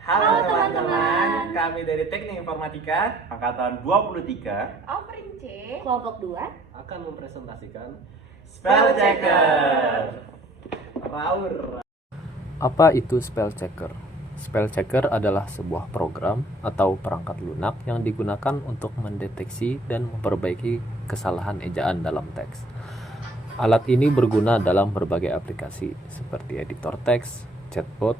Halo teman-teman, kami dari Teknik Informatika Angkatan 23 Offering C Kelompok 2 akan mempresentasikan Spell Checker. Raur. Apa itu spell checker? Spell checker adalah sebuah program atau perangkat lunak yang digunakan untuk mendeteksi dan memperbaiki kesalahan ejaan dalam teks. Alat ini berguna dalam berbagai aplikasi seperti editor teks, chatbot,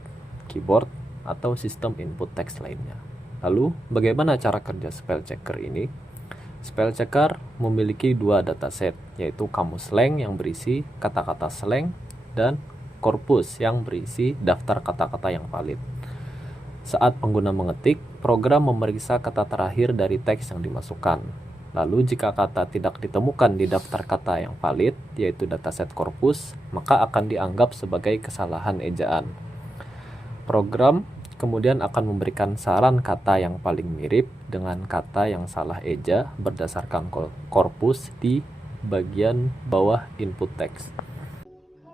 keyboard, atau sistem input teks lainnya. Lalu, bagaimana cara kerja spell checker ini? Spell checker memiliki dua dataset, yaitu kamus slang yang berisi kata-kata slang dan korpus yang berisi daftar kata-kata yang valid. Saat pengguna mengetik, program memeriksa kata terakhir dari teks yang dimasukkan. Lalu jika kata tidak ditemukan di daftar kata yang valid, yaitu dataset korpus, maka akan dianggap sebagai kesalahan ejaan. Program kemudian akan memberikan saran kata yang paling mirip dengan kata yang salah eja berdasarkan korpus di bagian bawah input teks.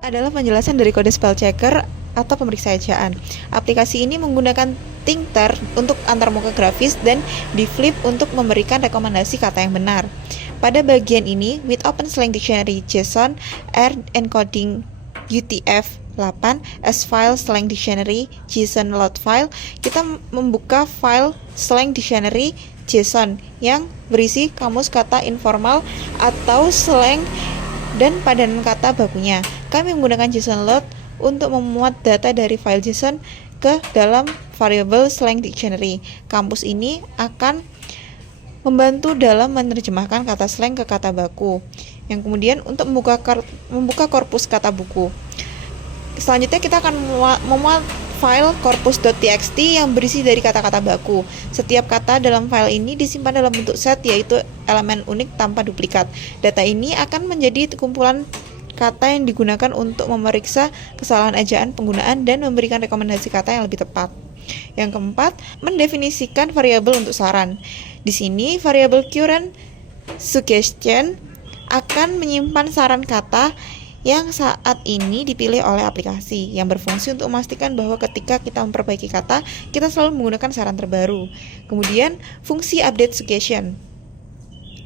adalah penjelasan dari kode spell checker atau pemeriksa ejaan. Aplikasi ini menggunakan Tinkter untuk antarmuka grafis dan dflip untuk memberikan rekomendasi kata yang benar. Pada bagian ini, with Open Slang Dictionary JSON R encoding UTF-8 as file slang dictionary JSON load file, kita membuka file slang dictionary JSON yang berisi kamus kata informal atau slang dan padanan kata bakunya. Kami menggunakan JSON load untuk memuat data dari file JSON ke dalam variable slang dictionary. Kamus ini akan membantu dalam menerjemahkan kata slang ke kata baku. Yang kemudian untuk membuka korpus kata buku. Selanjutnya kita akan memuat file corpus.txt yang berisi dari kata-kata baku. Setiap kata dalam file ini disimpan dalam bentuk set, yaitu elemen unik tanpa duplikat. Data ini akan menjadi kumpulan kata yang digunakan untuk memeriksa kesalahan ejaan penggunaan dan memberikan rekomendasi kata yang lebih tepat. Yang keempat, mendefinisikan variabel untuk saran. Di sini, variabel current suggestion akan menyimpan saran kata yang saat ini dipilih oleh aplikasi, yang berfungsi untuk memastikan bahwa ketika kita memperbaiki kata, kita selalu menggunakan saran terbaru. Kemudian, fungsi update suggestion.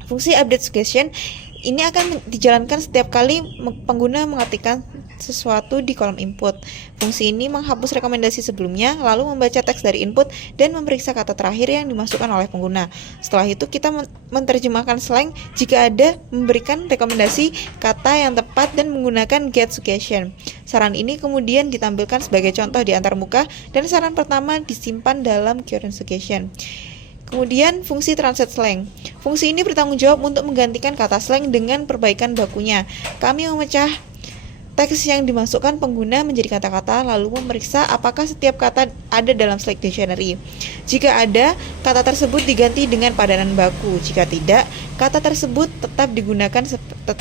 Fungsi update suggestion ini akan dijalankan setiap kali pengguna mengetikkan sesuatu di kolom input. Fungsi ini menghapus rekomendasi sebelumnya, lalu membaca teks dari input dan memeriksa kata terakhir yang dimasukkan oleh pengguna. Setelah itu kita menerjemahkan slang jika ada, memberikan rekomendasi kata yang tepat dan menggunakan get suggestion. Saran ini kemudian ditampilkan sebagai contoh di antarmuka dan saran pertama disimpan dalam current suggestion. Kemudian fungsi translate slang. Fungsi ini bertanggung jawab untuk menggantikan kata slang dengan perbaikan bakunya. Kami memecah teks yang dimasukkan pengguna menjadi kata-kata, lalu memeriksa apakah setiap kata ada dalam slang dictionary. Jika ada, kata tersebut diganti dengan padanan baku. Jika tidak, kata tersebut tetap digunakan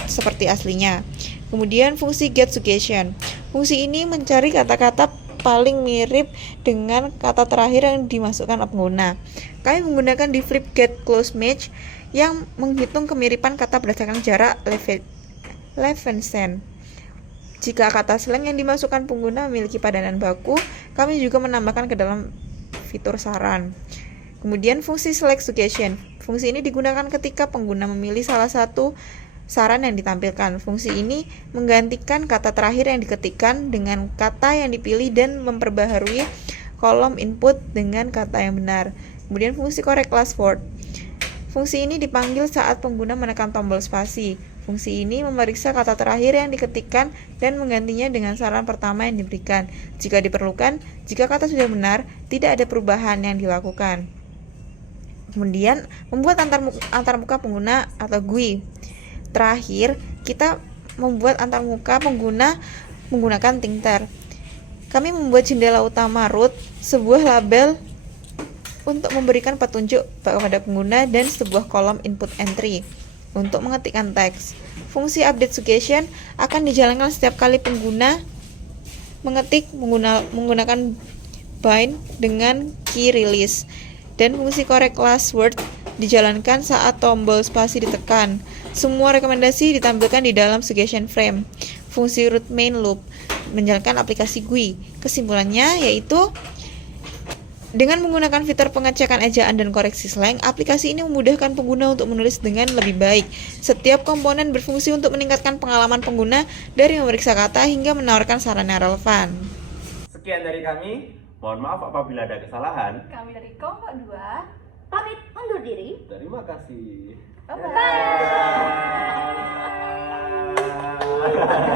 seperti aslinya. Kemudian fungsi get suggestion. Fungsi ini mencari kata-kata paling mirip dengan kata terakhir yang dimasukkan pengguna. Kami menggunakan dflip get close match yang menghitung kemiripan kata berdasarkan jarak Levenson. Jika kata slang yang dimasukkan pengguna memiliki padanan baku, kami juga menambahkan ke dalam fitur saran. Kemudian fungsi select suggestion. Fungsi ini digunakan ketika pengguna memilih salah satu saran yang ditampilkan. Fungsi ini menggantikan kata terakhir yang diketikkan dengan kata yang dipilih dan memperbaharui kolom input dengan kata yang benar. Kemudian fungsi correct last word. Fungsi ini dipanggil saat pengguna menekan tombol spasi. Fungsi ini memeriksa kata terakhir yang diketikkan dan menggantinya dengan saran pertama yang diberikan. Jika diperlukan, jika kata sudah benar, tidak ada perubahan yang dilakukan. Kemudian membuat antarmuka pengguna atau GUI. Terakhir, kita membuat antarmuka pengguna menggunakan Tinkter. Kami membuat jendela utama root, sebuah label untuk memberikan petunjuk kepada pengguna dan sebuah kolom input entry untuk mengetikkan teks. Fungsi update suggestion akan dijalankan setiap kali pengguna mengetik menggunakan bind dengan key release. Dan fungsi correct last word dijalankan saat tombol spasi ditekan. Semua rekomendasi ditampilkan di dalam suggestion frame. Fungsi root main loop menjalankan aplikasi GUI. Kesimpulannya yaitu Dengan menggunakan fitur pengecekan ejaan dan koreksi slang, aplikasi ini memudahkan pengguna untuk menulis dengan lebih baik. Setiap komponen berfungsi untuk meningkatkan pengalaman pengguna dari memeriksa kata hingga menawarkan saran yang relevan. Sekian dari kami. Mohon maaf apabila ada kesalahan. Kami dari kelompok 2 Pamit undur diri. Terima kasih. Bye-bye.